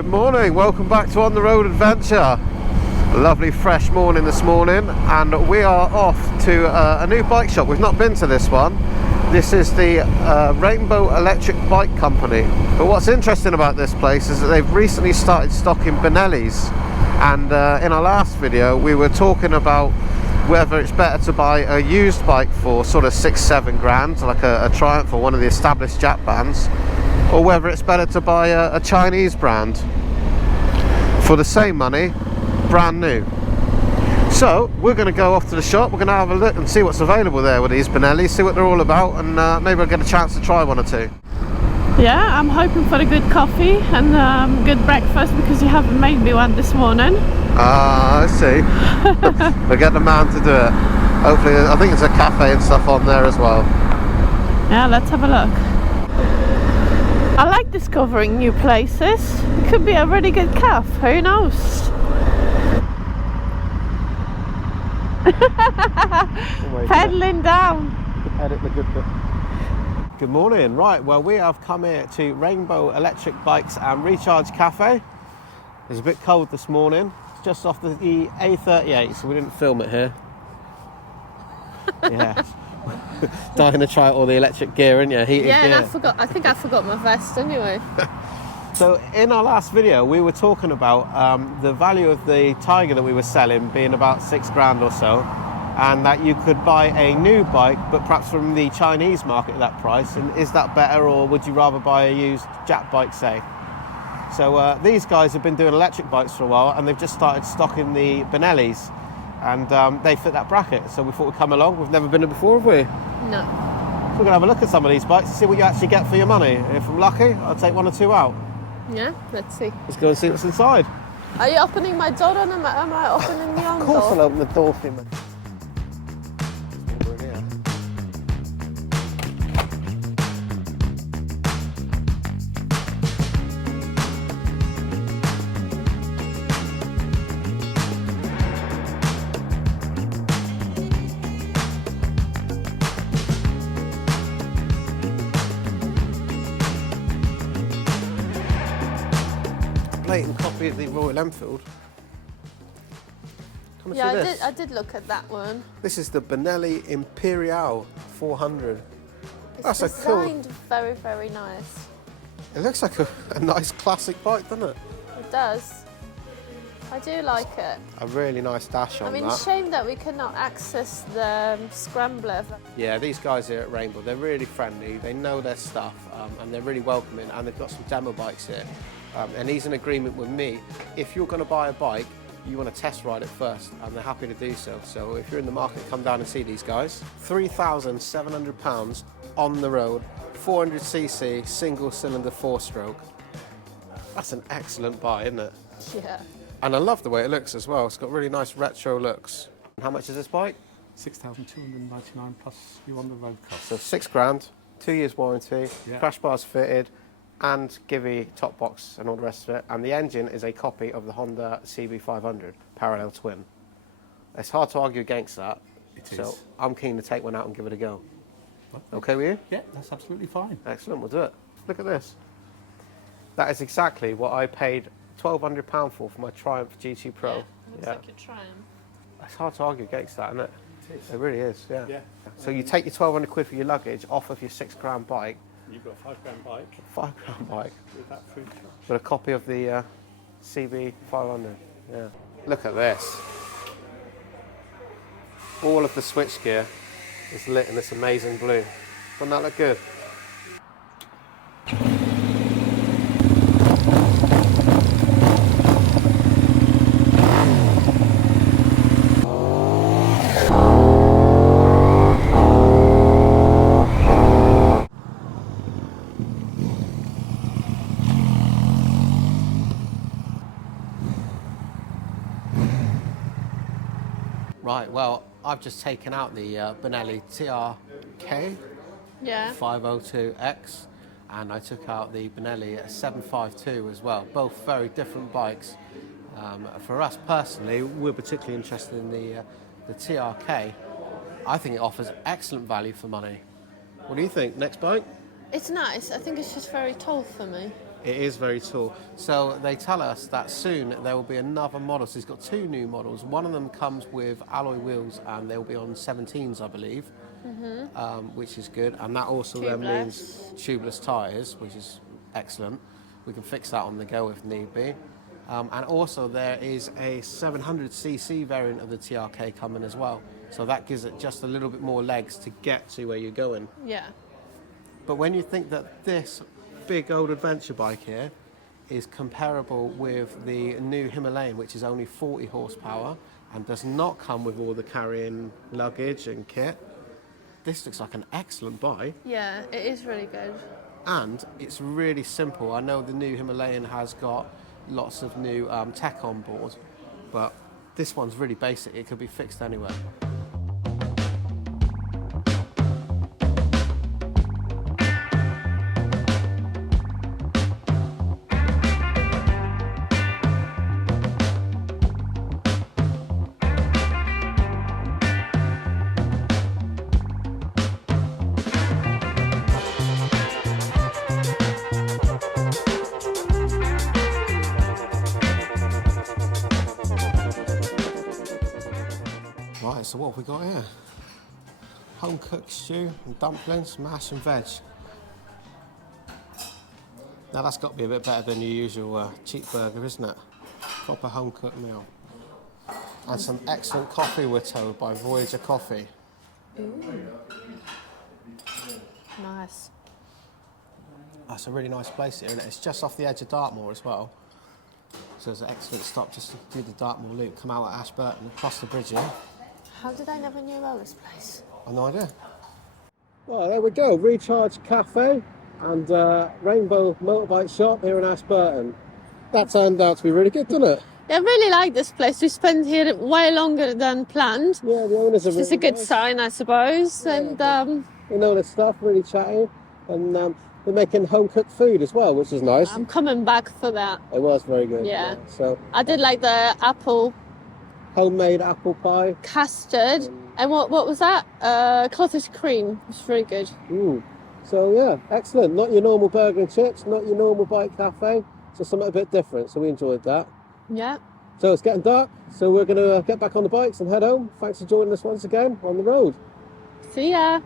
Good morning, welcome back to On the Road Adventure. A lovely fresh morning this morning, and we are off to a new bike shop. We've not been to this one. This is the Rainbow Electric Bike Company. But what's interesting about this place is that they've recently started stocking Benellis. And in our last video we were talking about whether it's better to buy a used bike for sort of 6-7 grand, like a Triumph or one of the established Jap bands, or whether it's better to buy a Chinese brand for the same money, brand new. So we're going to go off to the shop. We're going to have a look and see what's available there with these Benelli, see what they're all about, and maybe I'll get a chance to try one or two. Yeah, I'm hoping for a good coffee and good breakfast, because you haven't made me one this morning. Ah, I see. We'll get the man to do it. Hopefully, I think there's a cafe and stuff on there as well. Yeah, let's have a look. I like discovering new places. It could be a really good cafe, who knows? Pedaling down. Edit the good bit. Good morning. Right, well, we have come here to Rainbow Electric Bikes and Recharge Cafe. It's a bit cold this morning. It's just off the A38, so we didn't film it here. Yeah. Dying to try out all the electric gear, isn't you? Heated gear. And I think I forgot my vest anyway. So in our last video we were talking about the value of the Tiger that we were selling being about 6 grand or so, and that you could buy a new bike but perhaps from the Chinese market at that price. And is that better, or would you rather buy a used Jap bike, say? So these guys have been doing electric bikes for a while, and they've just started stocking the Benellis, and they fit that bracket, so we thought we'd come along. We've never been here before, have we? No. So we're going to have a look at some of these bikes and see what you actually get for your money. If I'm lucky, I'll take one or two out. Yeah, let's see. Let's go and see what's inside. Are you opening my door, or am I opening the own door? Of course I'll open the door for you, man. Blatant copy of the Royal Enfield. Come Yeah, see this. I did look at that one. This is the Benelli Imperial 400. It's That's a cool. designed very, very nice. It looks like a nice classic bike, doesn't it? It does. I do like it. A really nice dash on I mean, that. shame that we cannot access the scrambler. Yeah, these guys here at Rainbow, they're really friendly. They know their stuff, and they're really welcoming. And they've got some demo bikes here. And he's in agreement with me. If you're going to buy a bike, you want to test ride it first, and they're happy to do so. So if you're in the market, come down and see these guys. £3,700 on the road, 400cc, single cylinder 4-stroke. That's an excellent buy, isn't it? Yeah. And I love the way it looks as well. It's got really nice retro looks. How much is this bike? 6,299 plus you on the road cost. So 6 grand, 2 years warranty, Yeah. crash bars fitted, and Givey top box and all the rest of it. And the engine is a copy of the Honda CB500 parallel twin. It's hard to argue against that. It is. So I'm keen to take one out and give it a go. What? Okay with you? Yeah, that's absolutely fine. Excellent, we'll do it. Look at this. That is exactly what I paid £1,200 for my Triumph GT Pro. Yeah, looks like a Triumph. It's hard to argue against that, isn't it? It is. It really is, yeah. Yeah. So you take your 1,200 quid for your luggage off of your 6 grand bike, You've got a 5 grand bike 5 grand bike, with that food truck. with a copy of the CB500. Yeah. Look at this. All of the switchgear is lit in this amazing blue. Doesn't that look good? Right, well, I've just taken out the Benelli TRK502 and I took out the Benelli 752 as well. Both very different bikes. For us personally, we're particularly interested in the TRK. I think it offers excellent value for money. What do you think? Next bike? It's nice. I think it's just very tall for me. It is very tall. So they tell us that soon there will be another model. So he's got 2 new models. One of them comes with alloy wheels and they'll be on 17s, I believe, which is good. And that also then means tubeless tyres, which is excellent. We can fix that on the go if need be. And also there is a 700cc variant of the TRK coming as well. So that gives it just a little bit more legs to get to where you're going. Yeah. But when you think that this big old adventure bike here is comparable with the new Himalayan, which is only 40 horsepower and does not come with all the carrying luggage and kit, this looks like an excellent bike. Yeah, it is really good. And it's really simple. I know the new Himalayan has got lots of new tech on board, but this one's really basic. It could be fixed anywhere. Right, so what have we got here? Home cooked stew and dumplings, mash and veg. Now that's got to be a bit better than your usual cheap burger, isn't it? Proper home cooked meal. And some excellent coffee we're told by Voyager Coffee. Ooh. Nice. That's a really nice place here, isn't it? It's just off the edge of Dartmoor as well. So it's an excellent stop just to do the Dartmoor loop, come out at Ashburton, across the bridge here. How did I never knew about this place? I've no idea. Well, there we go. Recharge Cafe and Rainbow Motorbike Shop here in Ashburton. That turned out to be really good, didn't it? Yeah, I really like this place. We spent here way longer than planned. Yeah, the owners are Which is really a good nice. sign, I suppose. Yeah, And they know their stuff, really chatty. And they're making home-cooked food as well, which is nice. I'm coming back for that. It was very good. Yeah. So, I did like the apple homemade apple pie. custard. And what was that? Cottage cream. It's really good. So, yeah, excellent. Not your normal burger and chips, not your normal bike cafe. So something a bit different. So we enjoyed that. Yeah. So it's getting dark. So we're going to get back on the bikes and head home. Thanks for joining us once again on the road. See ya.